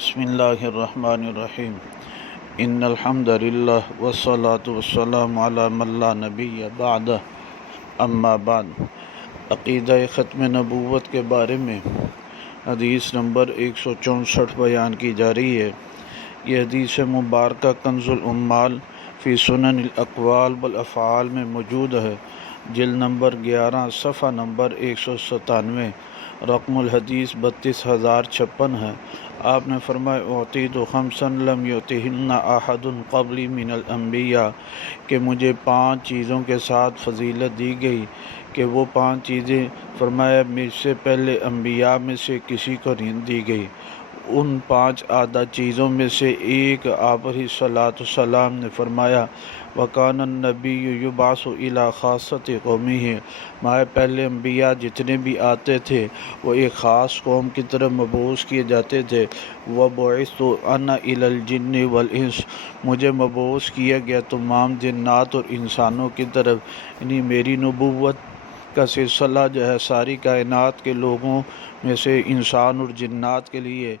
بسم اللہ الرحمن الرحیم ان الحمد للہ والصلاة والسلام علی من لا نبی بعدہ اما بعد۔ عقیدہ ختم نبوت کے بارے میں حدیث نمبر 164 بیان کی جا رہی ہے۔ یہ حدیث مبارکہ کنز العمال فی سنن الاقوال والافعال میں موجود ہے، جلد نمبر 11 صفحہ نمبر 197، رقم الحدیث 32056 ہے۔ آپ نے فرمایا اعطیت خمسا لم یعطہن احد قبلی من الانبیاء، کہ مجھے 5 چیزوں کے ساتھ فضیلت دی گئی کہ وہ 5 چیزیں فرمایا مجھ سے پہلے انبیاء میں سے کسی کو نہیں دی گئی۔ ان 5 اعلیٰ چیزوں میں سے ایک آپ علیہ الصلوۃ والسلام نے فرمایا وَكَانَ النَّبِيُّ يُبْعَثُ إِلَىٰ خَاصَّةِ قَوْمِهِ، ماہ پہلے انبیاء جتنے بھی آتے تھے وہ ایک خاص قوم کی طرف مبعوث کیے جاتے تھے۔ وَبُعِثْتُ أَنَا إِلَى الْجِنِّ وَالْإِنسِ، مجھے مبعوث کیا گیا تمام جنات اور انسانوں کی طرف، یعنی میری نبوت کا سلسلہ جو ہے ساری کائنات کے لوگوں میں سے انسان اور جنات کے لیے